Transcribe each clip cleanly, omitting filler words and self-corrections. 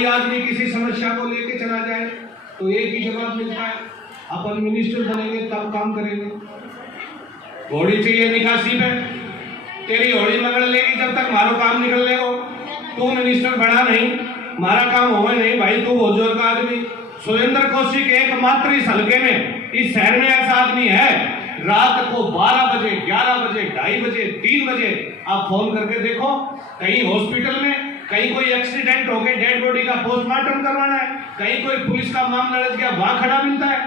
कोई आदमी किसी समस्या को लेके चला जाए तो एक ही जवाब मिलता है, अपन मिनिस्टर बनेंगे तब काम करेंगे। घोड़ी चाहिए निकासी पे, तेरी घोड़ी मगड़ लेगी जब तक मारो काम निकल ले हो। तू मिनिस्टर बना नहीं, हमारा काम होगा नहीं भाई, तू भोजोर का आदमी। सुरेंद्र कौशिक एकमात्र इस हल्के में, इस शहर में ऐसा आदमी है, रात को 12 बजे, 11 बजे, 2:30 बजे, 3 बजे आप फोन करके देखो, कहीं हॉस्पिटल में, कहीं कोई एक्सीडेंट हो गया, डेड बॉडी का पोस्टमार्टम करवाना है, कहीं कोई पुलिस का मामला लग गया, वहां खड़ा मिलता है।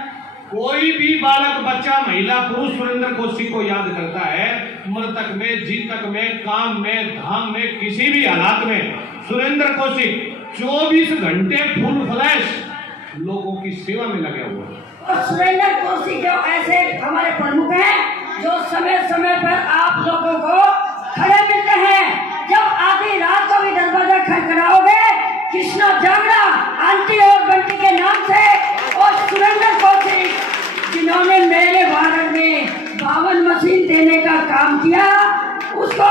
कोई भी बालक, बच्चा, महिला, पुरुष सुरेंद्र कौशिक को याद करता है। मृतक में, जीतक में, काम में, धाम में, किसी भी हालात में सुरेंद्र कौशिक 24 घंटे फुल फ्लैश लोगों की सेवा में लगे हुए हैं। और सुरेंद्र कौशिक जो ऐसे हमारे प्रमुख हैं जो समय समय पर आप लोगों को खड़े मिलते हैं। जब आधी रात को भी दरवाजा खटखटाओगे, कृष्णा जांगड़ा आंटी और बंटी के नाम से, और सुरेंद्र कौशिक जिन्होंने मेरे भारत में 52 मशीन देने का काम किया, उसको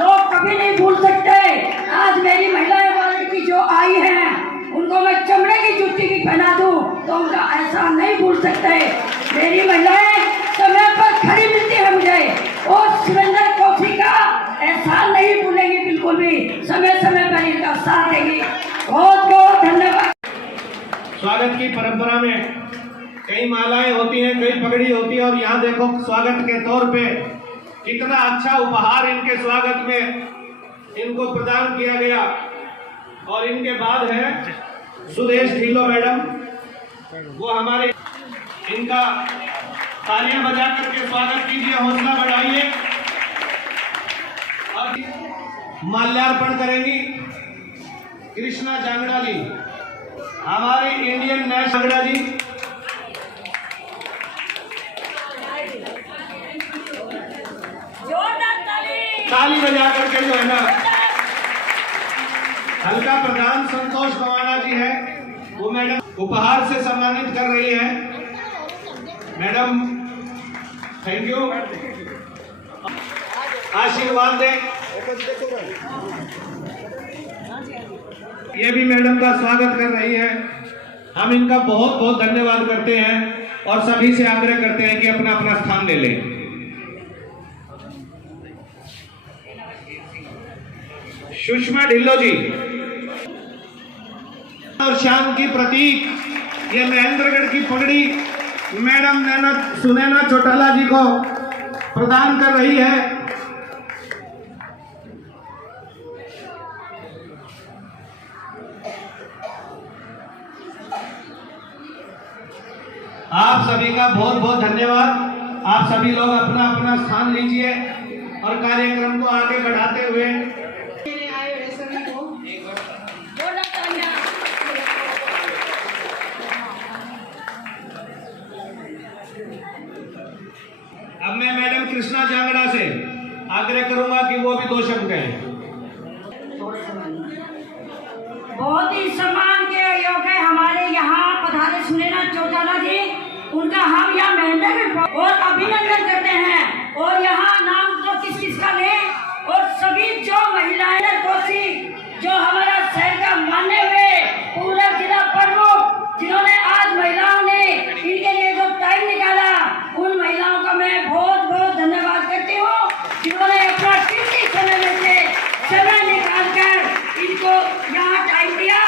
लोग कभी नहीं भूल सकते। आज मेरी महिलाएं भारत की जो आई हैं, उनको मैं चमड़े की जुत्ती भी पहना दूं तो उनका ऐसा नहीं भूल सकते। मेरी महिलाएं समय पर खड़ी मिलती है मुझे, और सुरेंद्र कौशिक का एहसान नहीं भूलेंगी बिल्कुल भी, समय समय पर इनका साथ देंगी। बहुत बहुत धन्यवाद। स्वागत की परंपरा में कई मालाएं होती हैं, कई पगड़ी होती है, और यहाँ देखो स्वागत के तौर पे कितना अच्छा उपहार इनके स्वागत में इनको प्रदान किया गया। और इनके बाद है सुदेश ढिल्लो मैडम, वो हमारे, इनका तालियां बजा करके स्वागत कीजिए, हौसला बढ़ाइए। और माल्यार्पण करेंगी कृष्णा जांगड़ा जी, हमारे इंडियन नेशनल जांगड़ा जी। ताली बजा करके जो है ना, हल्का प्रधान संतोष गवाना जी है, वो मैडम उपहार से सम्मानित कर रही है। मैडम थैंक यू, आशीर्वाद दें। ये भी मैडम का स्वागत कर रही है, हम इनका बहुत बहुत धन्यवाद करते हैं और सभी से आग्रह करते हैं कि अपना अपना स्थान ले लें। सुषमा ढिल्लो जी और शान की प्रतीक ये महेंद्रगढ़ की पगड़ी मैडम सुनैना चौटाला जी को प्रदान कर रही है। आप सभी का बहुत बहुत धन्यवाद। आप सभी लोग अपना अपना स्थान लीजिए और कार्यक्रम को आगे बढ़ाते हुए अब मैं मैडम कृष्णा जांगड़ा से आग्रह करूंगा कि वो भी 2 शब्द कहें। बहुत ही सम्मान के योग्य हमारे यहाँ पधारे सुनैना चौटाला जी, उनका हम यहाँ महेंद्रगढ़ और अभिनंदन करते हैं। और यहाँ नाम तो किस किस का ले, और सभी जो महिलाएं कौशिक जो हमारा शहर का मानने हुए पूरा जिला प्रमुख, जिन्होंने आज महिलाओं ने इनके लिए जो टाइम निकाला, उन महिलाओं का मैं बहुत बहुत धन्यवाद करती हूँ, जिन्होंने अपना कीमती समय में से समय निकाल कर इनको यहाँ टाइम दिया।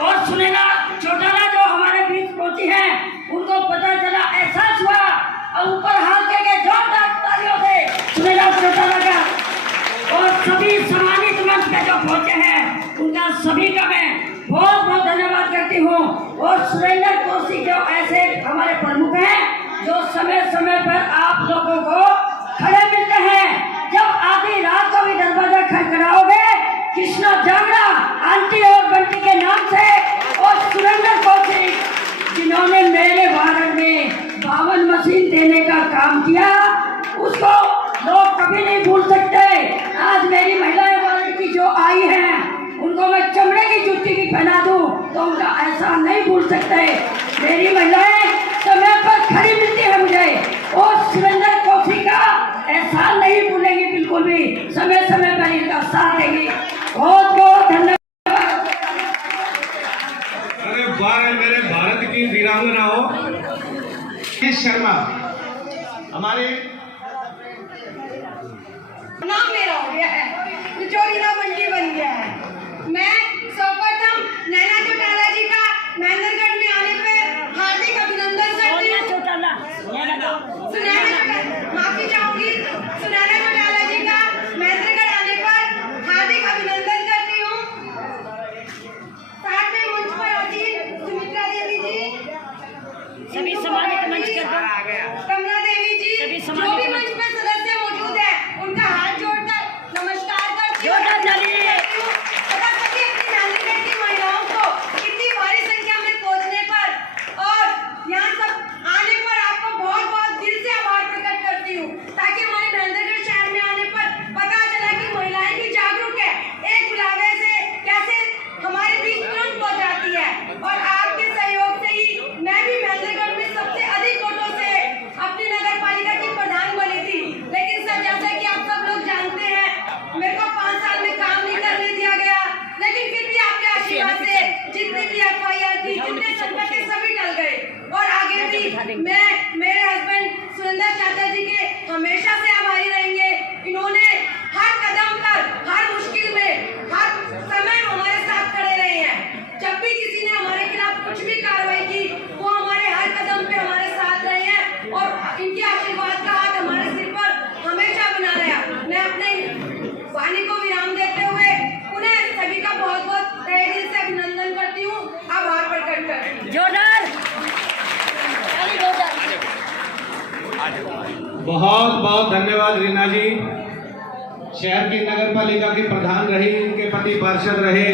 और सुनैना चौटाला जो हमारे बीच पहुंची है, उनको पता चला, एहसास हुआ, और ऊपर हाथ के जोरदार तालियों से सुनैना चौटाला का और सभी सम्मानित मंच पे जो पहुंचे हैं, उनका सभी का मैं बहुत बहुत धन्यवाद करती हूँ। और सुरेंद्र कौशिक जो ऐसे हमारे प्रमुख हैं जो समय समय पर आप लोगों को खड़े मिलते हैं। जब आधी रात को भी दरवाजा खटखटाओगे, कृष्णा जांगड़ा आंटी और बंटी के नाम से, और सुरेंद्र कौशिक जिन्होंने मेरे भारत में 52 मशीन देने का काम किया, उसको लोग कभी नहीं भूल सकते। आज मेरी महिलाएं भारत की जो आई हैं, उनको मैं चमड़े की जुत्ती भी पहना दूं तो उनका एहसान नहीं भूल सकते। मेरी महिलाएं समय पर खड़ी मिलती है मुझे, और सुरेंद्र कौशिक का एहसान नहीं भूलेंगी बिल्कुल भी, समय समय पर इनका साथ देंगी। बहुत बहुत धन्यवाद। उपहार है मेरे भारत की वीरांगनाओं। शर्मा हमारे नाम मेरा हो गया है, चोरीला मंडी बन गया है। मैं सर्वप्रथम नैना चौटाला जी का महेंद्रगढ़ में आने पर हार्दिक अभिनंदन करती हूँ। माफी चाहूंगी, सुनैना चौटाला जी का महेंद्रगढ़ आने पर हार्दिक अभिनंदन करती हूँ। साथ में मंच पर आसीन सुमित्रा देवी जी, सभी सम्मानित मंच कर दो। कमला देवी जी, सभी जो सम्मानित भी मंच पर सदस्य मौजूद है उनका हाथ जोड़कर नमस्कार करती हूँ। जोरदार ताली। तथा सभी अपनी नागरिकता की महिलाओं को इतनी भारी संख्या में पहुंचने पर और यहाँ सब आने पर आपको बहुत बहुत दिल से आभार प्रकट करती हूँ, ताकि हमारे महेंद्रगढ़ शहर में आने पर पता चला कि महिलाएं भी जागरूक है, एक बुलावे से कैसे हमारे बीच तुरंत पहुँच जाती है। और आपके सहयोग से ही मैं भी महेंद्रगढ़ में सबसे अधिक वोटों से अपनी नगर पालिका की प्रधान बनी थी। लेकिन सर, जैसा कि आप सब लोग जानते हैं, मेरे को 5 साल में काम नहीं करने दिया गया, लेकिन फिर भी आपके आशीर्वाद से जितनी भी FIR थी, जितने संकट थे, सभी टल गए। और आगे भी मैं मेरे हस्बैंड सुरेंद्र चाचा जी के हमेशा से आभारी रहेंगे। इन्होंने हर कदम पर, हर मुश्किल में, हर समय हमारे साथ खड़े रहे हैं। जब भी किसी ने हमारे खिलाफ कुछ भी कार्रवाई की, वो हमारे हर कदम पे हमारे साथ रहे हैं और इनके आशीर्वाद का हाथ हमारे सिर पर हमेशा बना रहा। मैं अपने वाणी को विराम देते हुए उन्हें सभी का बहुत बहुत तहे दिल से अभिनंदन करती हूँ, आभार प्रकट करती हूँ। जोरदार ताली, जोरदार। बहुत बहुत धन्यवाद रीना जी। शहर की नगर पालिका की प्रधान रही, इनके पति पार्षद रहे,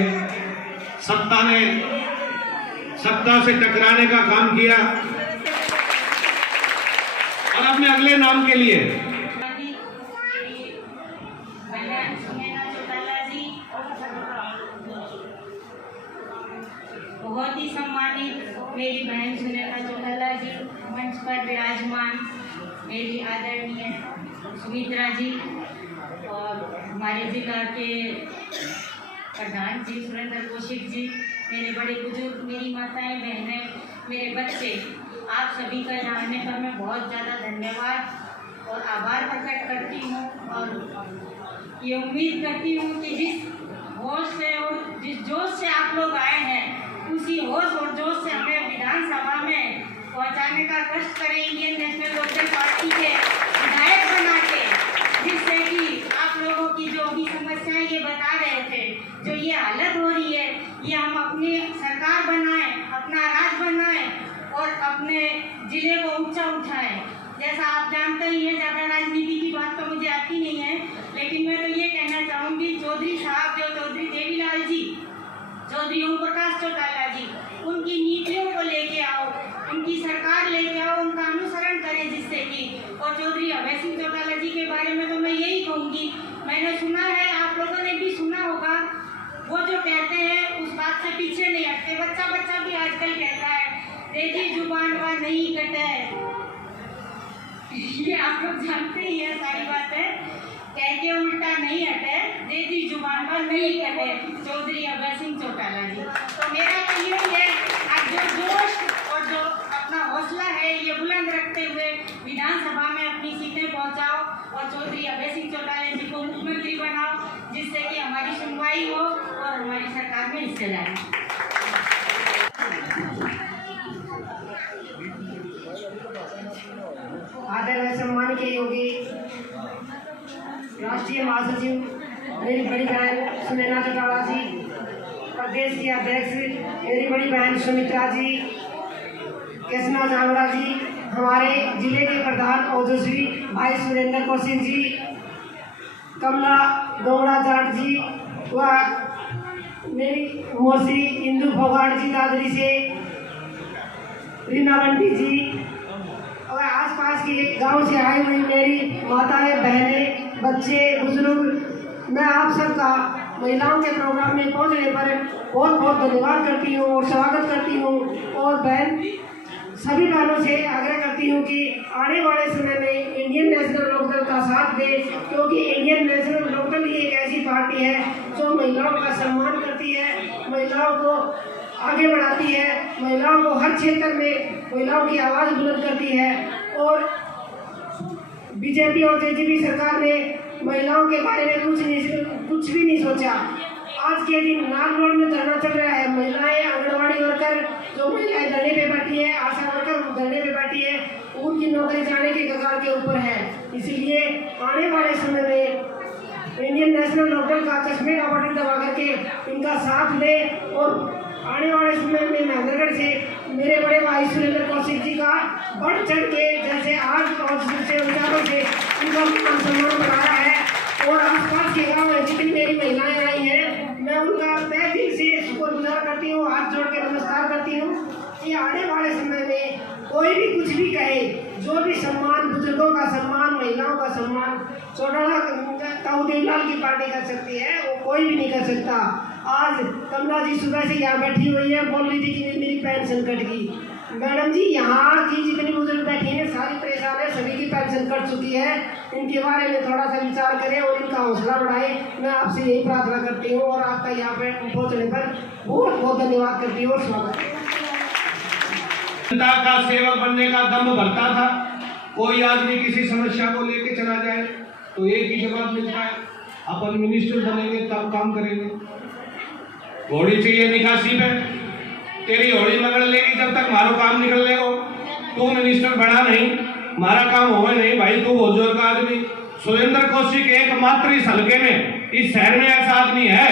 सत्ता से टकराने का काम किया। और अपने अगले नाम के लिए बहुत ही सम्मानित मेरी बहन सुनैना चौटाला जी, मंच पर विराजमान मेरी आदरणीय सुमित्रा जी, और हमारे जिला के प्रधान जी सुरेंद्र कौशिक जी, मेरे बड़े बुजुर्ग, मेरी माताएं, बहनें, मेरे बच्चे, आप सभी का यहाँ आने पर मैं बहुत ज़्यादा धन्यवाद और आभार प्रकट करती हूँ। और ये उम्मीद करती हूँ कि जिस होश से और जिस जोश से आप लोग आए हैं, उसी होश और जोश से हमें विधानसभा में पहुंचाने का कष्ट करें इंडियन नेशनल लोकदल पार्टी के विधायक बना के, जिससे कि आप लोगों की जो भी समस्याएं ये बता रहे थे, जो ये हालत हो रही है, ये हम अपनी सरकार बनाएं, अपना राज बनाएं और अपने जिले को ऊंचा उठाएं। जैसा आप जानते ही हैं, ज़्यादा राजनीति की बात तो मुझे आती नहीं है, लेकिन मैं तो ये कहना चाहूँगी, चौधरी साहब, जो चौधरी देवीलाल जी, चौधरी ओम प्रकाश चौटाला जी, उनकी नीतियों को लेके आओ, उनकी सरकार लेके आओ, उनका अनुसरण करें, जिससे कि, और चौधरी अभय सिंह चौटाला जी के बारे में तो मैं यही कहूँगी, मैंने सुना है, आप लोगों ने भी सुना होगा, वो जो कहते हैं उस बात से पीछे नहीं हटते। बच्चा भी आजकल कहता है, तेजी जुबान का नहीं कटे, ये आप लोग जानते ही है सारी बात है, कह के उल्टा नहीं हटे, तेजी जुबान पर नहीं कटे, चौधरी अभय सिंह चौटाला जी। तो मेरा तो यही है, आज जो जोश और जो अपना हौसला है, ये बुलंद रखते हुए विधानसभा में अपनी सीटें पहुंचाओ और चौधरी अभय सिंह चौटाला जी को मुख्यमंत्री बनाओ, जिससे कि हमारी सुनवाई हो और हमारी सरकार में हिस्सेदारी। आदर व सम्मान के योगी राष्ट्रीय महासचिव मेरी बड़ी बहन सुनैना चौटाला जी, प्रदेश के अध्यक्ष मेरी बड़ी बहन सुमित्रा जी, कृष्णा जांगड़ा जी, हमारे जिले के प्रधान ओजस्वी भाई सुरेंद्र कौशिक जी, कमला दोगड़ा जाट जी व मेरी मौसी इंदू फोगाट जी दादरी से, रीना बंटी जी और आसपास के गांव से आई हुई मेरी माताएं, बहनें, बच्चे, बुजुर्ग, मैं आप सबका महिलाओं के प्रोग्राम में पहुंचने पर बहुत बहुत धन्यवाद करती हूं और स्वागत करती हूं। और बहन सभी बहनों से आग्रह करती हूं कि आने वाले समय में इंडियन नेशनल लोकदल का साथ दें, क्योंकि इंडियन नेशनल लोकदल ही एक ऐसी पार्टी है जो महिलाओं का सम्मान करती है, महिलाओं को आगे बढ़ाती है, महिलाओं को हर क्षेत्र में महिलाओं की आवाज़ बुलंद करती है। और बीजेपी और जेजेपी सरकार ने महिलाओं के बारे में कुछ भी नहीं सोचा। आज के दिन नाग रोड में धरना चल रहा है। महिलाएं, आंगनबाड़ी वर्कर, जो महिलाएं धरने पे बैठी है, आशा वर्कर धरने पे बैठी है, उनकी नौकरी जाने के कगार के ऊपर है। इसलिए आने वाले समय में इंडियन नेशनल लोकदल का चश्मे का बटन दबा करके इनका साथ ले और आने वाले समय में महेंद्रगढ़ से मेरे बड़े भाई सुरेंद्र कौशिक जी का बढ़ चढ़ के जैसे आज और से विचारों से उनका मान सम्मान बढ़ाया है। और आसपास के गाँव में जितनी मेरी महिलाएं आई हैं, मैं उनका तहे दिल से शुक्रगुजार करती हूँ, हाथ जोड़ के नमस्कार करती हूँ कि आने वाले समय में कोई भी कुछ भी कहे, जो भी सम्मान, बुजुर्गों का सम्मान, महिलाओं का सम्मान चौटाला देवलाल की पार्टी कर सकती है, वो कोई भी नहीं कर सकता। आज कमला जी सुबह से यहाँ बैठी हुई है, बोल रही थी कि मेरी पेंशन कट गई। मैडम जी, यहाँ की जितनी बुजुर्ग बैठी हैं सारी परेशान है, सभी की पेंशन कट चुकी है। इनके बारे में थोड़ा सा विचार करें और इनका हौसला बढ़ाएं। मैं आपसे यही प्रार्थना करती हूँ और आपका यहाँ पे पहुँचने पर बहुत बहुत धन्यवाद करती हूँ और स्वागत है। जनता का सेवक बनने का दम भरता था। कोई आदमी किसी समस्या को लेके चला जाए तो एक ही जवाब मिलता है, अपन मिनिस्टर बनेंगे तब काम करेंगे। घोड़ी चाहिए निकासी पे, तेरी घोड़ी मगड़ लेगी जब तक मारो काम निकल ले हो। तू मिनिस्टर बना नहीं, मारा काम होवे नहीं भाई, तू बुजुर्ग का आदमी। सुरेंद्र कौशिक एकमात्र इस हल्के में, इस शहर में ऐसा आदमी है,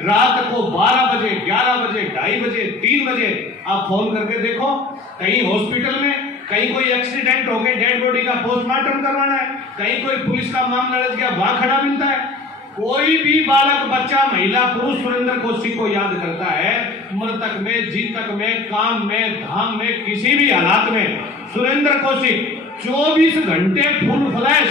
रात को 12 बजे, 11 बजे, 2:30 बजे, 3 बजे आप फोन करके देखो, कहीं हॉस्पिटल में, कहीं कोई एक्सीडेंट हो गया, डेड बॉडी का पोस्टमार्टम करवाना है, कहीं कोई पुलिस का मामला लग गया, वहां खड़ा मिलता है। कोई भी बालक, बच्चा, महिला, पुरुष सुरेंद्र कौशिक को याद करता है। मृतक में, जीतक में, काम में, धाम में, किसी भी हालात में सुरेंद्र कौशिक 24 घंटे फुल फ्लैश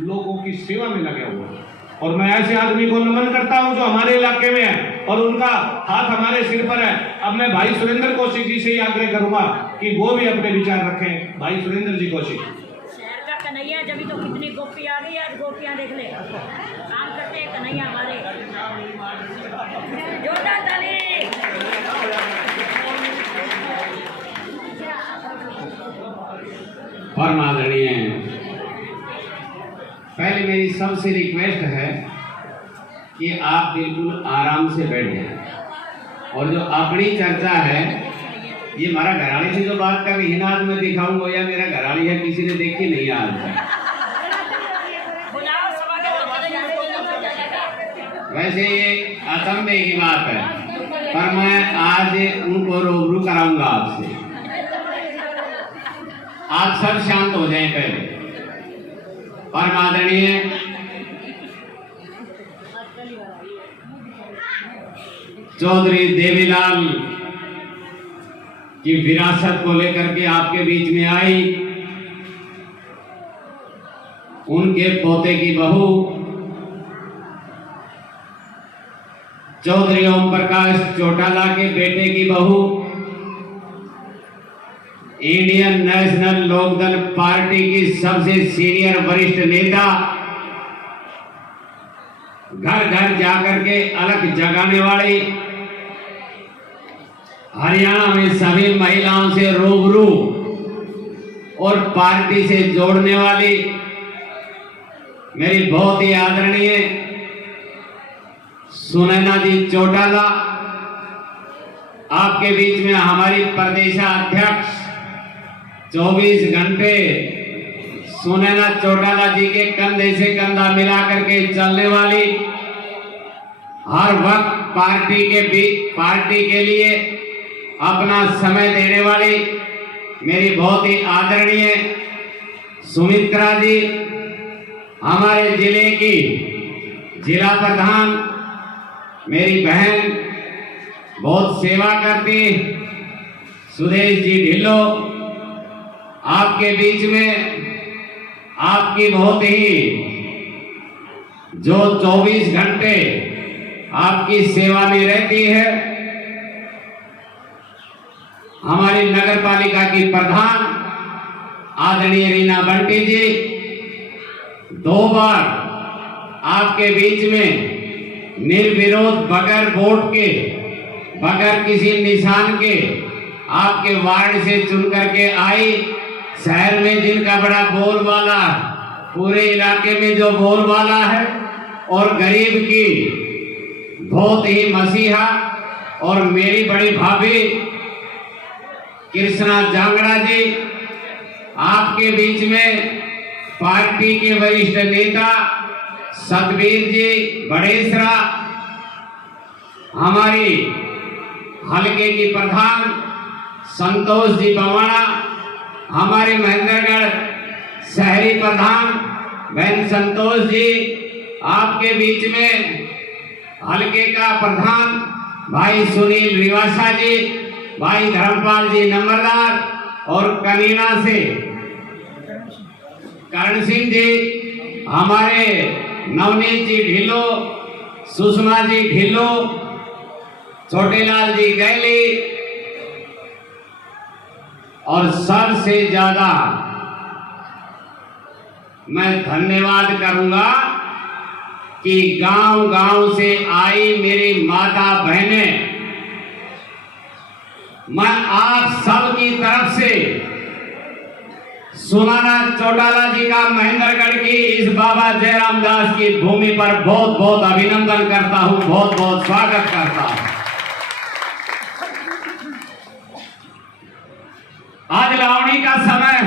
लोगों की सेवा में लगे हुए हैं। और मैं ऐसे आदमी को नमन करता हूं जो हमारे इलाके में है और उनका हाथ हमारे सिर पर है। अब मैं भाई सुरेंद्र कौशिक जी से ही आग्रह करूंगा कि वो भी अपने विचार रखें। भाई सुरेंद्र जी कौशिक। शहर का कन्हैया, जब तो कितनी गोपी आ गई, आज गोपियां देख ले, काम करते हैं कन्हैया हमारे। जोरदार ताली। परम आदरणीय, पहले मेरी सबसे रिक्वेस्ट है कि आप बिल्कुल आराम से बैठ जाएं और जो अपनी चर्चा है, ये हमारा घराली से जो बात कर रही है ना, आज मैं दिखाऊंगा या मेरा घराली है, किसी ने देखी नहीं आज तक। वैसे ये अचंभे की बात है, पर मैं आज उनको रूबरू कराऊंगा आपसे। आप सब शांत हो जाएं पहले। परम आदरणीय, चौधरी देवीलाल की विरासत को लेकर के आपके बीच में आई, उनके पोते की बहू चौधरी ओम प्रकाश चौटाला के बेटे की बहू, इंडियन नेशनल लोकदल पार्टी की सबसे सीनियर वरिष्ठ नेता, घर घर जाकर के अलग जगाने वाली, हरियाणा में सभी महिलाओं से रूबरू और पार्टी से जोड़ने वाली मेरी बहुत ही आदरणीय सुनैना जी चौटाला, आपके बीच में हमारी प्रदेशाध्यक्ष 24 घंटे सुनैना चौटाला जी के कंधे से कंधा मिला करके चलने वाली, हर वक्त पार्टी के लिए अपना समय देने वाली मेरी बहुत ही आदरणीय सुमित्रा जी, हमारे जिले की जिला प्रधान, मेरी बहन, बहुत सेवा करती सुदेश जी ढिल्लो, आपके बीच में आपकी बहुत ही जो 24 घंटे आपकी सेवा में रहती है, हमारी नगर पालिका की प्रधान आदरणीय रीना बंटी जी, 2 बार आपके बीच में निर्विरोध बगैर वोट के बगैर किसी निशान के आपके वार्ड से चुन करके आई, शहर में जिनका बड़ा बोलबाला, पूरे इलाके में जो बोलबाला है और गरीब की बहुत ही मसीहा, और मेरी बड़ी भाभी कृष्णा जांगड़ा जी, आपके बीच में पार्टी के वरिष्ठ नेता सतबीर जी बड़ेसरा, हमारी हलके की प्रधान संतोष जी बवाना, हमारे महेंद्रगढ़ शहरी प्रधान बहन संतोष जी, आपके बीच में हलके का प्रधान भाई सुनील रिवासा जी, भाई धर्मपाल जी नंबरदार, और कनीना से करण सिंह जी, हमारे नवनीत जी ढिल्लो, सुषमा जी ढिल्लो, छोटेलाल जी गैली, और सबसे ज्यादा मैं धन्यवाद करूंगा कि गांव-गांव से आई मेरी माता बहनें, मैं आप सब की तरफ से सुनाना चौटाला जी का महेंद्रगढ़ की इस बाबा जयराम दास की भूमि पर बहुत बहुत अभिनंदन करता हूं, बहुत बहुत स्वागत करता हूं। आज लावणी का समय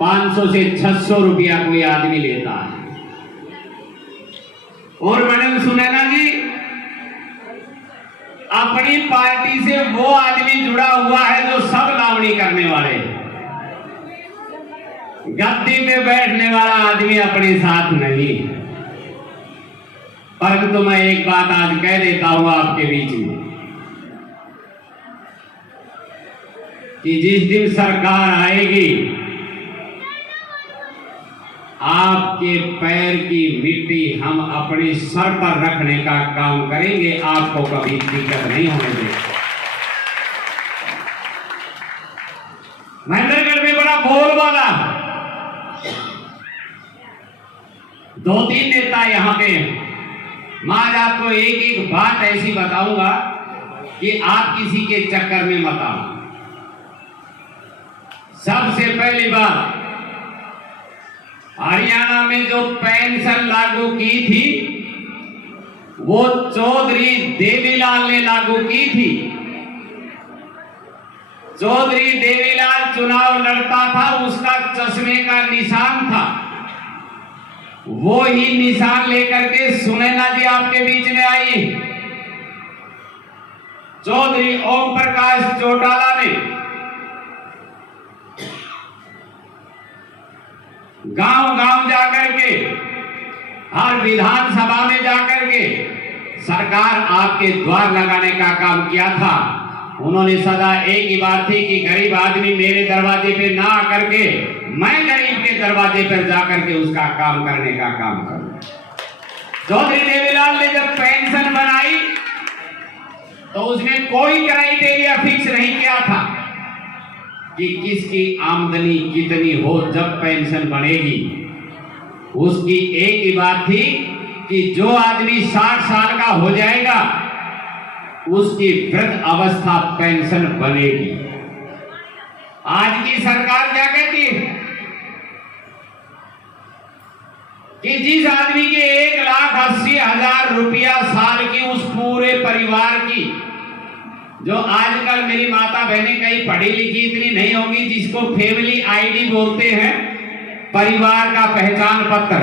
500 से 600 रुपया कोई आदमी लेता है, और मैडम सुनैना जी, अपनी पार्टी से वो आदमी जुड़ा हुआ है जो सब लावणी करने वाले, गद्दी पे बैठने वाला आदमी अपने साथ नहीं। परंतु मैं एक बात आज कह देता हूं आपके बीच में कि जिस दिन सरकार आएगी, आपके पैर की मिट्टी हम अपने सर पर रखने का काम करेंगे, आपको कभी दिक्कत नहीं होने देंगे। महेंद्रगढ़ में बड़ा बोलबाला 2-3 नेता यहाँ पे, मैं आज आपको एक एक बात ऐसी बताऊंगा कि आप किसी के चक्कर में मत आओ। सबसे पहली बात, हरियाणा में जो पेंशन लागू की थी वो चौधरी देवीलाल ने लागू की थी। चौधरी देवीलाल चुनाव लड़ता था, उसका चश्मे का निशान था, वो ही निशान लेकर के सुनैना जी आपके बीच में आई। चौधरी ओम प्रकाश चौटाला ने गांव-गांव जाकर के, हर विधानसभा में जाकर के सरकार आपके द्वार लगाने का काम किया था। उन्होंने सदा एक ही बात थी कि गरीब आदमी मेरे दरवाजे पे ना आकर के, मैं गरीब के दरवाजे पर जाकर के उसका काम करने का काम करूं। चौधरी देवीलाल ने जब पेंशन बनाई तो उसमें कोई क्राइटेरिया फिक्स नहीं किया था कि किसकी आमदनी कितनी हो जब पेंशन बनेगी। उसकी एक ही बात थी कि जो आदमी 60 साल का हो जाएगा उसकी वृद्ध अवस्था पेंशन बनेगी। आज की सरकार क्या कहती है कि जिस आदमी के 1,80,000 रुपया साल की, उस पूरे परिवार की, जो आजकल मेरी माता बहनें कहीं पढ़ी लिखी इतनी नहीं होगी, जिसको फैमिली आईडी बोलते हैं, परिवार का पहचान पत्र,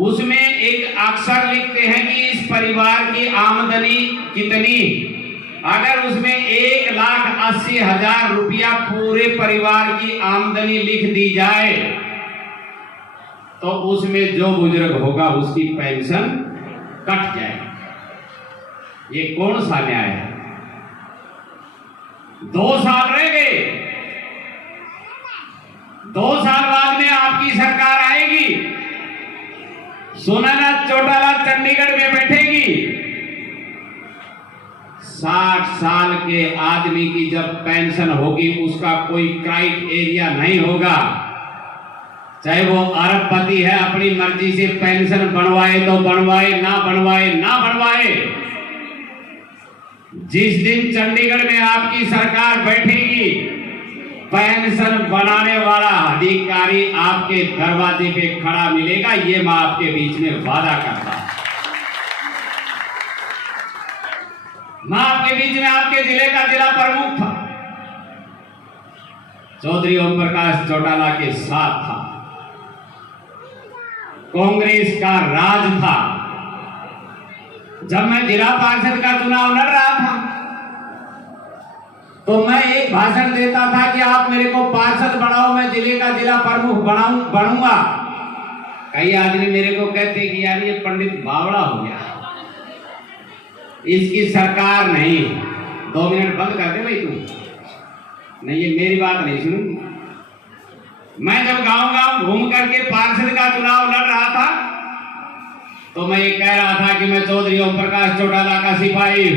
उसमें एक अक्षर लिखते हैं कि इस परिवार की आमदनी कितनी। अगर उसमें 1,80,000 रुपया पूरे परिवार की आमदनी लिख दी जाए तो उसमें जो बुजुर्ग होगा उसकी पेंशन कट जाएगी। ये कौन सा न्याय है? 2 साल रह गए, 2 साल बाद में आपकी सरकार आएगी, सुनैना चौटाला चंडीगढ़ में बैठेगी। 60 साल के आदमी की जब पेंशन होगी उसका कोई क्राइटेरिया नहीं होगा, चाहे वो अरबपति है, अपनी मर्जी से पेंशन बनवाए तो बनवाए, ना बनवाए ना बनवाए। जिस दिन चंडीगढ़ में आपकी सरकार बैठेगी, पेंशन बनाने वाला अधिकारी आपके दरवाजे पे खड़ा मिलेगा, ये मैं आपके बीच में वादा करता हूं। मैं आपके बीच में आपके जिले का जिला प्रमुख था, चौधरी ओम प्रकाश चौटाला के साथ था, कांग्रेस का राज था। जब मैं जिला पार्षद का चुनाव लड़ रहा था तो मैं एक भाषण देता था कि आप मेरे को पार्षद बनाओ, मैं जिले का जिला प्रमुख बनूंगा। कई आदमी मेरे को कहते कि यार ये पंडित बावड़ा हो गया, इसकी सरकार नहीं। 2 मिनट बंद कर दे भाई तू, नहीं ये मेरी बात नहीं सुनी। मैं जब गांव-गांव घूम करके पार्षद का चुनाव लड़ रहा था तो मैं ये कह रहा था कि मैं चौधरी ओम प्रकाश चौटाला का सिपाही,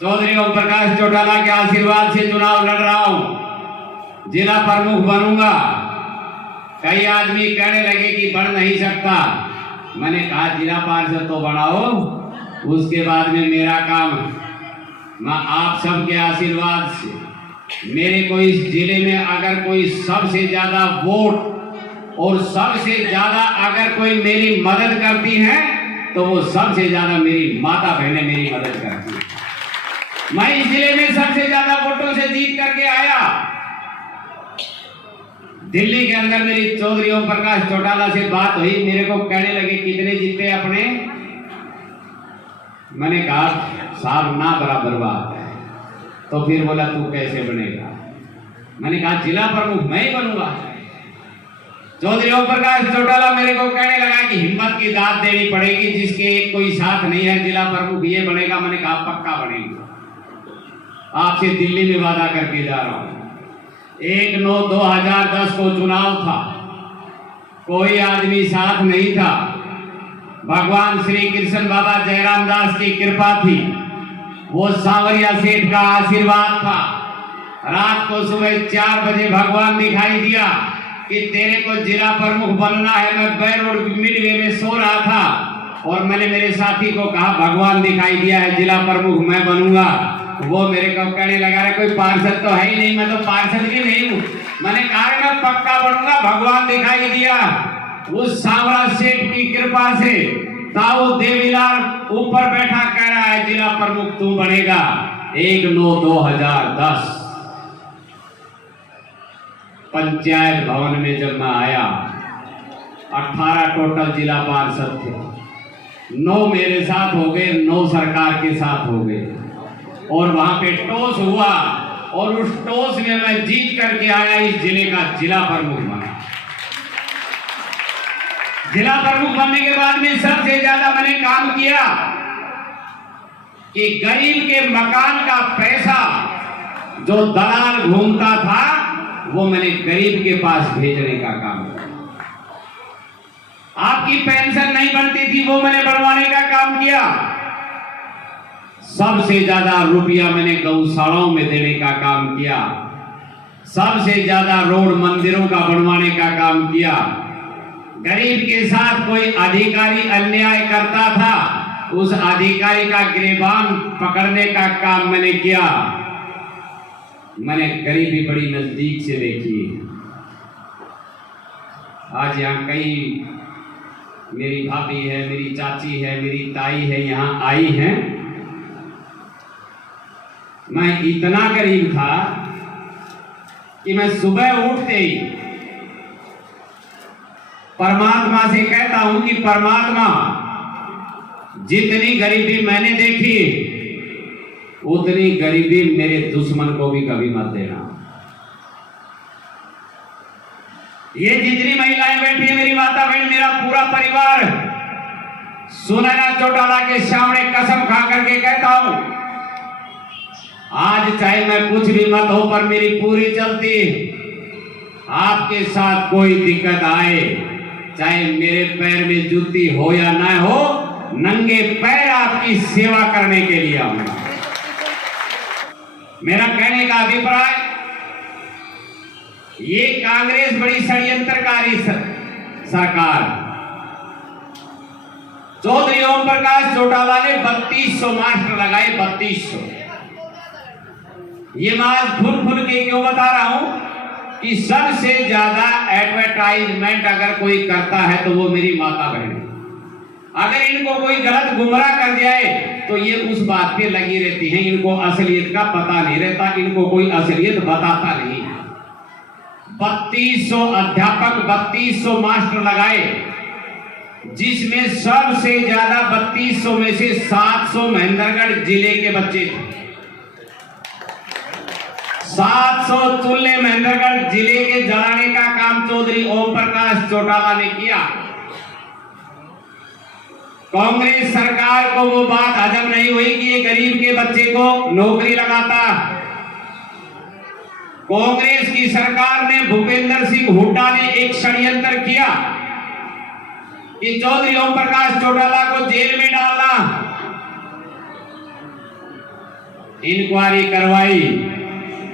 चौधरी ओम प्रकाश चौटाला के आशीर्वाद से चुनाव लड़ रहा हूं, जिला प्रमुख बनूंगा। कई आदमी कहने लगे कि बन नहीं सकता। मैंने कहा जिला पार्षद तो बनाओ, उसके बाद में मेरा काम, मैं आप सबके आशीर्वाद से, मेरे को इस जिले में अगर कोई सबसे ज्यादा वोट और सबसे ज्यादा अगर कोई मेरी मदद करती है तो वो सबसे ज्यादा मेरी माता बहनें मेरी मदद करती है। मैं इस जिले में सबसे ज्यादा वोटों से जीत करके आया। दिल्ली के अंदर मेरी चौधरी ओम प्रकाश चौटाला से बात हुई, मेरे को कहने लगे कितने जीते अपने। मैंने कहा साहब ना बराबर बात है। तो फिर बोला तू कैसे बनेगा? मैंने कहा जिला प्रमुख मैं ही बनूंगा। चौधरी ओम प्रकाश चौटाला मेरे को कहने लगा कि हिम्मत की दाद देनी पड़ेगी, जिसके कोई साथ नहीं है जिला प्रमुख ये बनेगा। मैंने कहा पक्का बनेगा, आपसे दिल्ली में वादा करके जा रहा हूं। 1/9/2010 को चुनाव था, कोई आदमी साथ नहीं था, भगवान श्री कृष्ण बाबा जयराम दास की कृपा थी, वो सांवरिया सेठ का आशीर्वाद था। रात को सुबह 4 बजे भगवान दिखाई दिया कि तेरे को जिला प्रमुख बनना है। मैं बैर रोड मिडवे में सो रहा था और मैंने मेरे साथी को कहा भगवान दिखाई दिया है, जिला प्रमुख मैं बनूंगा। वो मेरे को कहने लगा रे कोई पार्षद तो है ही नहीं, मैं तो पार्षद भी नहीं हूँ। मैंने कहा मैं पक्का बनूंगा, भगवान दिखाई दिया। उस सांवरा सेठ की कृपा से ताऊ देवीलाल ऊपर बैठा कह रहा है जिला प्रमुख तू बनेगा। 1/9/2010 पंचायत भवन में जब मैं आया, 18 टोटल जिला पार्षद थे, 9 मेरे साथ हो गए, 9 सरकार के साथ हो गए और वहां पे टॉस हुआ और उस टॉस में मैं जीत करके आया, इस जिले का जिला प्रमुख बना। जिला प्रमुख बनने के बाद में सबसे ज्यादा मैंने काम किया कि गरीब के मकान का पैसा जो दलाल घूमता था वो मैंने गरीब के पास भेजने का काम किया। आपकी पेंशन नहीं बनती थी, वो मैंने बनवाने का काम किया। सबसे ज्यादा रुपया मैंने गौशालाओं में देने का काम किया। सबसे ज्यादा रोड मंदिरों का बनवाने का काम किया। गरीब के साथ कोई अधिकारी अन्याय करता था, उस अधिकारी का गिरबान पकड़ने का काम मैंने किया। मैंने गरीबी बड़ी नजदीक से देखी। आज यहाँ कई मेरी भाभी है, मेरी चाची है, मेरी ताई है, यहाँ आई हैं। मैं इतना गरीब था कि मैं सुबह उठते ही परमात्मा से कहता हूं कि परमात्मा जितनी गरीबी मैंने देखी उतनी गरीबी मेरे दुश्मन को भी कभी मत देना। ये जितनी महिलाएं बैठी है, मेरी माता बहन, मेरा पूरा परिवार, सुनैना चौटाला के सामने कसम खा करके कहता हूं, आज चाहे मैं कुछ भी मत हो पर मेरी पूरी चलती, आपके साथ कोई दिक्कत आए, चाहे मेरे पैर में जूती हो या ना हो, नंगे पैर आपकी सेवा करने के लिए आऊंगा। मेरा कहने का अभिप्राय ये कांग्रेस बड़ी षड्यंत्रकारी सरकार। चौधरी ओम प्रकाश चौटाला ने 3200 मास्टर लगाए, 3200। ये मैं आज फुल के क्यों बता रहा हूं कि सबसे ज्यादा एडवर्टाइजमेंट अगर कोई करता है तो वो मेरी माता बहन। अगर इनको कोई गलत गुमराह कर जाए तो ये उस बात पे लगी रहती हैं। इनको असलियत का पता नहीं रहता, इनको कोई असलियत बताता नहीं। 3200 अध्यापक, 3200 मास्टर लगाए, जिसमें सबसे ज्यादा 3200 में से 700 महेंद्रगढ़ जिले के बच्चे थे। 700 चूल्हे महेंद्रगढ़ जिले के जलाने का काम चौधरी ओम प्रकाश चौटाला ने किया। कांग्रेस सरकार को वो बात हजम नहीं हुई कि ये गरीब के बच्चे को नौकरी लगाता। कांग्रेस की सरकार ने भूपेंद्र सिंह हुड्डा ने एक षड्यंत्र किया कि चौधरी ओम प्रकाश चौटाला को जेल में डालना। इंक्वायरी करवाई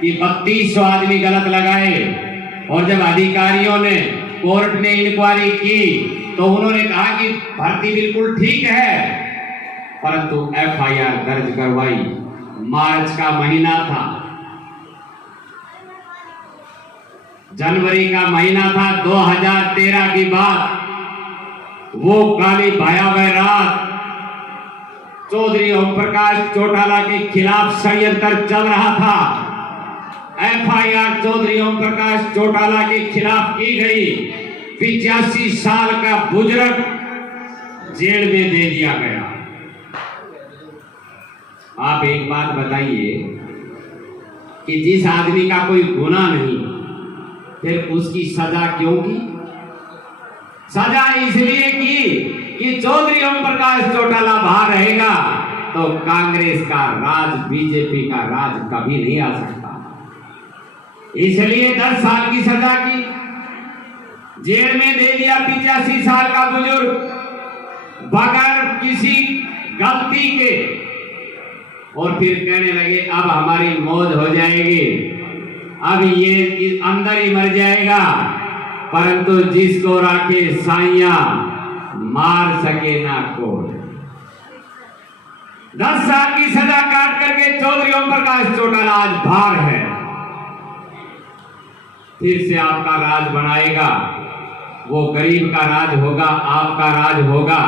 कि 3200 आदमी गलत लगाए, और जब अधिकारियों ने कोर्ट में इंक्वायरी की तो उन्होंने कहा कि भर्ती बिल्कुल ठीक है, परंतु एफआईआर दर्ज करवाई। मार्च का महीना था, जनवरी का महीना था 2013 की बात। वो काली भयावह रात चौधरी ओम प्रकाश चौटाला के खिलाफ षड्यंत्र चल रहा था। एफआईआर चौधरी ओम प्रकाश चौटाला के खिलाफ की गई। 85 साल का बुजुर्ग जेल में दे दिया गया। आप एक बात बताइए कि जिस आदमी का कोई गुनाह नहीं, फिर उसकी सजा क्यों की? सजा इसलिए की कि चौधरी ओम प्रकाश चौटाला बाहर रहेगा तो कांग्रेस का राज, बीजेपी का राज कभी नहीं आ सकता। इसलिए 10 साल की सजा की, जेल में दे दिया 85 साल का बुजुर्ग बगैर किसी गलती के। और फिर कहने लगे अब हमारी मौज हो जाएगी, अब ये अंदर ही मर जाएगा, परंतु जिसको राखे साइया मार सके ना कोई। 10 साल की सजा काट करके चौधरी ओम प्रकाश चौटाला आज बाहर है। फिर से आपका राज बनाएगा, वो गरीब का राज होगा, आपका राज होगा।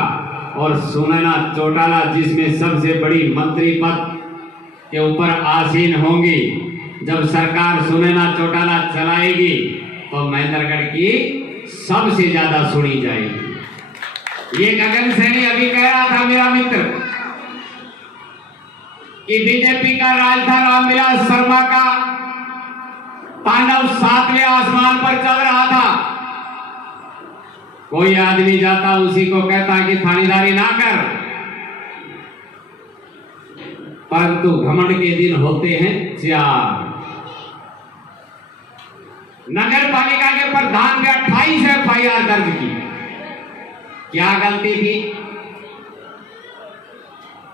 और सुनैना चौटाला जिसमें सबसे बड़ी मंत्री पद के ऊपर आसीन होंगी, जब सरकार सुनैना चौटाला चलाएगी तो महेंद्रगढ़ की सबसे ज्यादा सुनी जाएगी। ये गगन सैनी अभी कह रहा था मेरा मित्र कि बीजेपी का राज था, रामविलास शर्मा का तांडव 7वें आसमान पर चल रहा था। कोई आदमी जाता उसी को कहता कि थानेदारी ना कर, परंतु घमंड के दिन होते हैं 4। नगर पालिका के प्रधान पे 28 एफआईआर दर्ज की। क्या गलती थी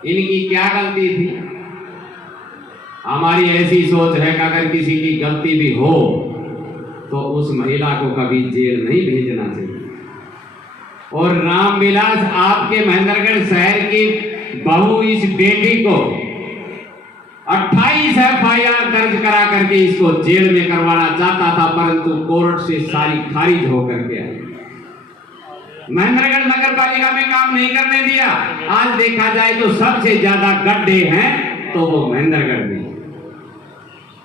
इनकी? क्या गलती थी? हमारी ऐसी सोच है कि अगर किसी की गलती भी हो तो उस महिला को कभी जेल नहीं भेजना चाहिए। और रामविलास आपके महेंद्रगढ़ शहर की बहू इस बेटी को 28 एफआईआर दर्ज करा करके इसको जेल में करवाना चाहता था, परंतु कोर्ट से सारी खारिज होकर के आई। महेंद्रगढ़ नगर पालिका में काम नहीं करने दिया। आज देखा जाए तो सबसे ज्यादा गड्ढे हैं तो वो महेंद्रगढ़ में,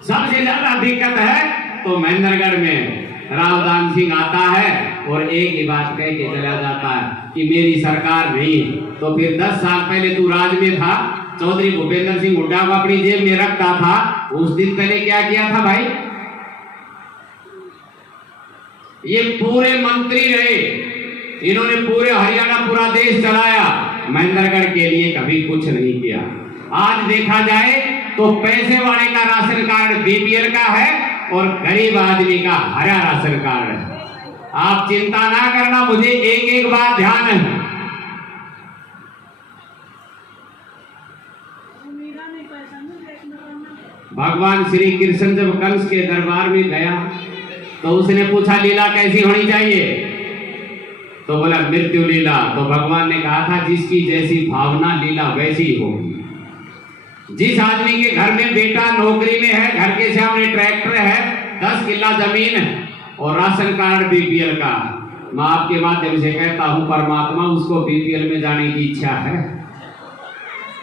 सबसे ज्यादा दिक्कत है तो महेंद्रगढ़ में। रावदान सिंह आता है और एक ही बात कह के चला जाता है कि मेरी सरकार नहीं। तो फिर 10 साल पहले तू राज में था, चौधरी भूपेंद्र सिंह हुड्डा को अपनी जेब में रखता था, उस दिन पहले क्या किया था भाई? ये पूरे मंत्री रहे, इन्होंने पूरे हरियाणा पूरा देश चलाया, महेंद्रगढ़ के लिए कभी कुछ नहीं किया। आज देखा जाए तो पैसे वाले का राशन कार्ड बीपीएल का है और गरीब आदमी का हरा राशन कार्ड है। आप चिंता ना करना, मुझे एक एक बात ध्यान है। भगवान श्री कृष्ण जब कंस के दरबार में गया तो उसने पूछा लीला कैसी होनी चाहिए, तो बोला मृत्यु लीला। तो भगवान ने कहा था जिसकी जैसी भावना लीला वैसी होगी। जिस आदमी के घर में बेटा नौकरी में है, घर के सामने ट्रैक्टर है, 10 किला जमीन है और राशन कार्ड बीपीएल का, मैं आपके माध्यम से कहता हूं परमात्मा उसको बीपीएल में जाने की इच्छा है,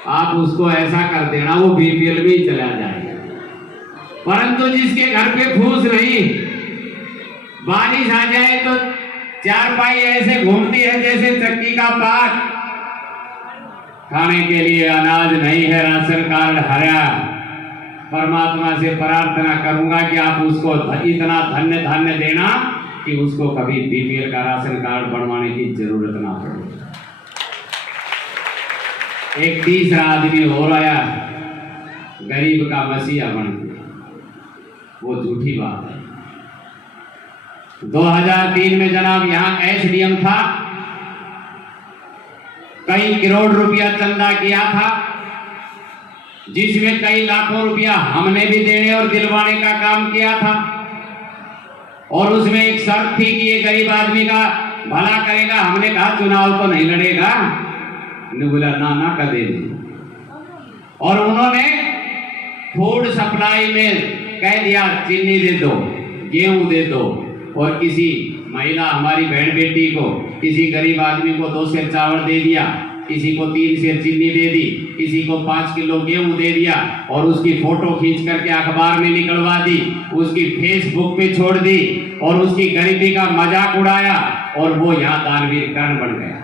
आप उसको ऐसा कर देना वो बीपीएल में ही चला जाएगा। परंतु जिसके घर पे फूस नहीं, बारिश आ जाए तो चारपाई ऐसे घूमती है जैसे चक्की का पाक, खाने के लिए अनाज नहीं है, राशन कार्ड हरा, परमात्मा से प्रार्थना करूंगा कि आप उसको इतना धन्य धान्य देना कि उसको कभी बीपीएल का राशन कार्ड बनवाने की जरूरत ना पड़े। एक तीसरा आदमी हो रहा गरीब का मसीहा बन गया, वो झूठी बात है। 2003 में जनाब यहाँ एसडीएम था, कई करोड़ रुपया चंदा किया था, जिसमें कई लाखों रुपया हमने भी देने और दिलवाने का काम किया था। और उसमें एक शर्त थी कि ये गरीब आदमी का भला करेगा। हमने कहा चुनाव तो नहीं लड़ेगा, ने बोला ना कर दे। और उन्होंने फूड सप्लाई में कह दिया चीनी दे दो, गेहूं दे दो, और किसी महिला हमारी बहन बेटी को, किसी गरीब आदमी को 2 सेर चावल दे दिया, किसी को 3 सेर चीनी दे दी, किसी को 5 किलो गेहूं दे दिया, और उसकी फोटो खींच करके अखबार में निकलवा दी, उसकी फेसबुक पे छोड़ दी और उसकी गरीबी का मजाक उड़ाया, और वो यहाँ दानवीर कर्ण बन गया।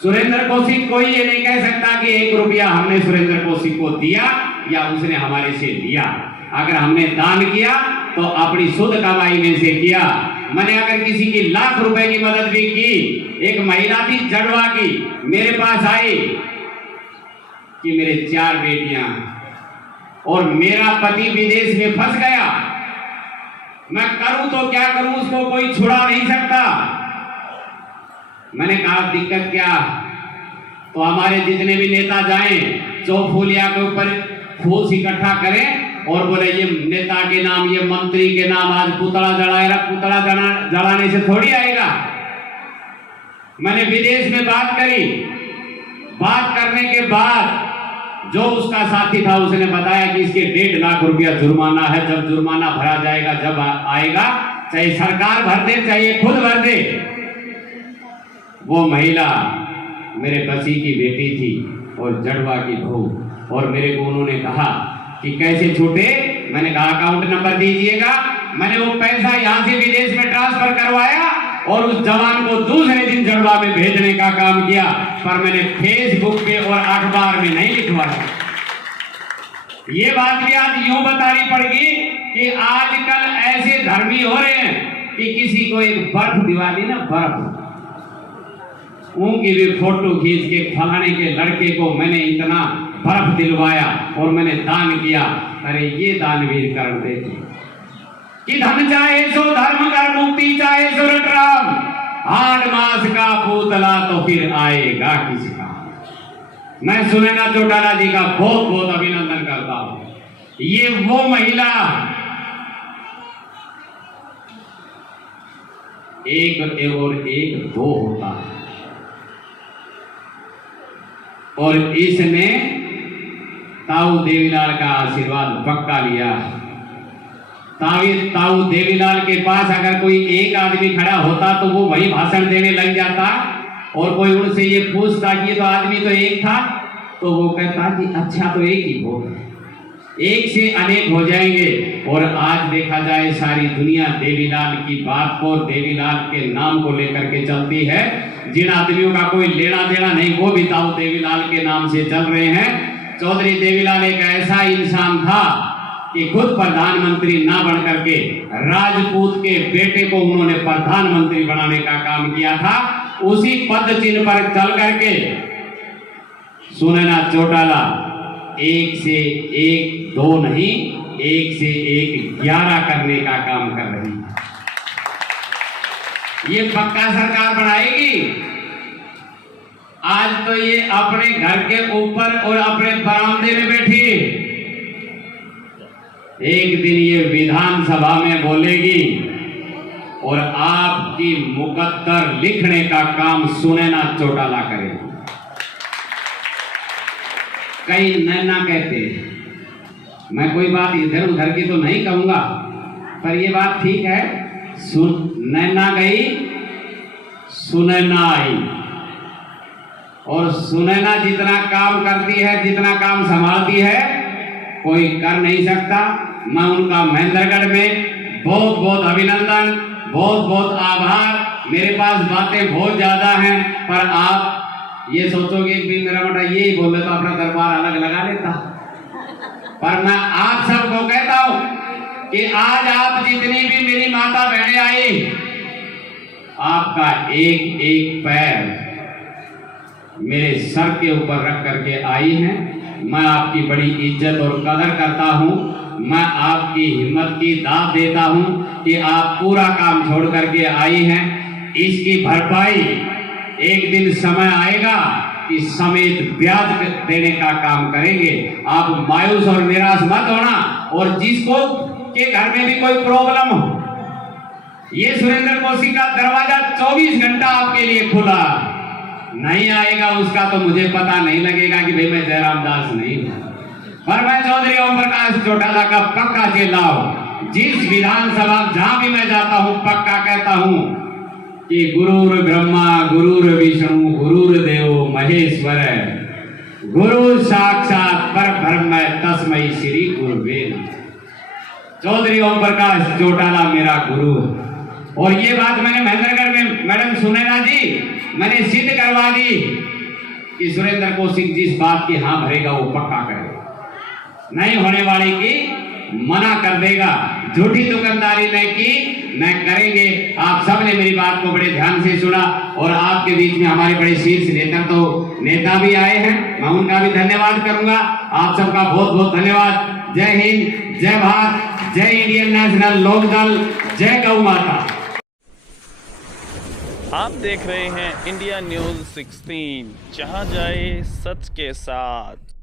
सुरेंद्र कौशिक कोई ये नहीं कह सकता कि 1 रुपया हमने सुरेंद्र कौशिक को दिया या उसने हमारे से लिया। अगर हमने दान किया तो अपनी शुद्ध कमाई में से किया। मैंने अगर किसी की लाख रुपए की मदद भी की, एक महिला थी जड़वा की, मेरे पास आई कि मेरे 4 बेटियां और मेरा पति विदेश में फंस गया, मैं करूं तो क्या करूं, उसको कोई छुड़ा नहीं सकता। मैंने कहा दिक्कत क्या, तो हमारे जितने भी नेता जाएं चौफूलिया के ऊपर फूस इकट्ठा करें और बोले ये नेता के नाम, ये मंत्री के नाम आज पुतला जलाएगा, पुतला जलाने से थोड़ी आएगा। मैंने विदेश में बात करी, बात करने के बाद जो उसका साथी था उसने बताया कि इसके 1.5 लाख रुपया जुर्माना है, जब जुर्माना भरा जाएगा, जब आएगा, चाहे सरकार भर दे चाहे खुद भर दे। वो महिला मेरे पति की बेटी थी और जड़वा की बहू, और मेरे को उन्होंने कहा कि कैसे छूटे। मैंने कहा अकाउंट नंबर दीजिएगा। मैंने वो पैसा यहाँ से विदेश में ट्रांसफर करवाया और उस जवान को दूसरे दिन जड़वा में भेजने का काम किया, पर मैंने फेसबुक पे और अखबार में नहीं लिखवाया। ये बात भी आज यूं बतानी पड़ेगी कि आजकल ऐसे धर्मी हो रहे हैं कि किसी को एक बर्फ दिवा दी ना, बर्फ, उनकी भी फोटो खींच के फलाने के लड़के को मैंने इतना बर्फ दिलवाया और मैंने दान किया। अरे ये दानवीर कर्ण देते कि धन चाहे सो धर्म कर, मुक्ति चाहे सो रट राम, 8 मास का पूतला तो फिर आएगा किसका। मैं सुनैना चौटाला जी का बहुत बहुत अभिनंदन करता हूं। ये वो महिला, एक और एक 2 होता है, और इसने ताऊ देवीलाल का आशीर्वाद पक्का लिया। ताऊ देवीलाल के पास अगर कोई एक आदमी खड़ा होता तो वो वही भाषण देने लग जाता, और कोई उनसे ये पूछता कि तो आदमी तो एक था, तो वो कहता कि अच्छा तो एक ही हो, एक से अनेक हो जाएंगे। और आज देखा जाए सारी दुनिया देवीलाल की बात को, देवीलाल के नाम को लेकर के चलती है। जिन आदमियों का कोई लेना देना नहीं वो भी ताऊ देवीलाल के नाम से चल रहे हैं। चौधरी देवीलाल एक ऐसा इंसान था कि खुद प्रधानमंत्री ना बन करके राजपूत के बेटे को उन्होंने प्रधानमंत्री बनाने का काम किया था। उसी पद चिन्ह पर चल करके सुनैना चौटाला 1 से 1 2 नहीं, 1 से 1 11 करने का काम कर रही है। ये पक्का सरकार बनाएगी। आज तो ये अपने घर के ऊपर और अपने बरामदे में बैठी है। एक दिन ये विधानसभा में बोलेगी और आपकी मुकद्दर लिखने का काम सुनैना चौटाला करेगी। कई नैना कहते हैं, मैं कोई बात इधर उधर की तो नहीं कहूंगा, पर ये बात ठीक है। नैना गई सुनैना आई, और सुनैना जितना काम करती है, जितना काम संभालती है, कोई कर नहीं सकता। मैं उनका महेंद्रगढ़ में बहुत बहुत अभिनंदन, बहुत बहुत आभार। मेरे पास बातें बहुत ज्यादा हैं, पर आप ये सोचोगे कि मेरा बेटा ये ही बोले तो अपना दरबार अलग लगा लेता। पर मैं आप सबको कहता हूं कि आज आप जितनी भी मेरी माता बहनें आई, आपका एक एक पैर मेरे सर के ऊपर रख करके आई हैं। मैं आपकी बड़ी इज्जत और कदर करता हूं। मैं आपकी हिम्मत की दाद देता हूं कि आप पूरा काम छोड़ करके आई हैं। इसकी भरपाई एक दिन समय आएगा कि समेत ब्याज देने का काम करेंगे। आप मायूस और निराश मत होना। और जिसको के घर में भी कोई प्रॉब्लम हो, ये सुरेंद्र कौशिक का दरवाजा 24 घंटा आपके लिए खुला। नहीं आएगा उसका तो मुझे पता नहीं लगेगा कि भाई मैं जयराम दास नहीं हूं, पर मैं चौधरी ओम प्रकाश चौटाला का पक्का चेला हूं। जिस विधानसभा जहां भी मैं जाता हूं, पक्का कहता हूं कि गुरुर ब्रह्मा गुरुर विष्णु गुरुर्देव महेश्वर, गुरु साक्षात परब्रह्म तस्मै श्री गुरुवे नमः। चौधरी ओम प्रकाश चौटाला मेरा गुरु है। और ये बात मैंने महेंद्रगढ़ में मैडम सुनैना जी मैंने सिद्ध करवा दी कि सुरेंद्र कौशिक जिस बात की हाँ भरेगा वो पक्का करेगा, नहीं होने वाली की मना कर देगा। झूठी दुकानदारी नहीं की, न करेंगे। आप सब ने मेरी बात को बड़े ध्यान से सुना, और आपके बीच में हमारे बड़े शीर्ष नेता भी आए हैं, मैं उनका भी धन्यवाद करूंगा। आप सबका बहुत बहुत धन्यवाद। जय हिंद, जय भारत, जय इंडियन नेशनल लोकदल, जय गौ माता। आप देख रहे हैं इंडिया न्यूज़ 16, जहां जाए सच के साथ।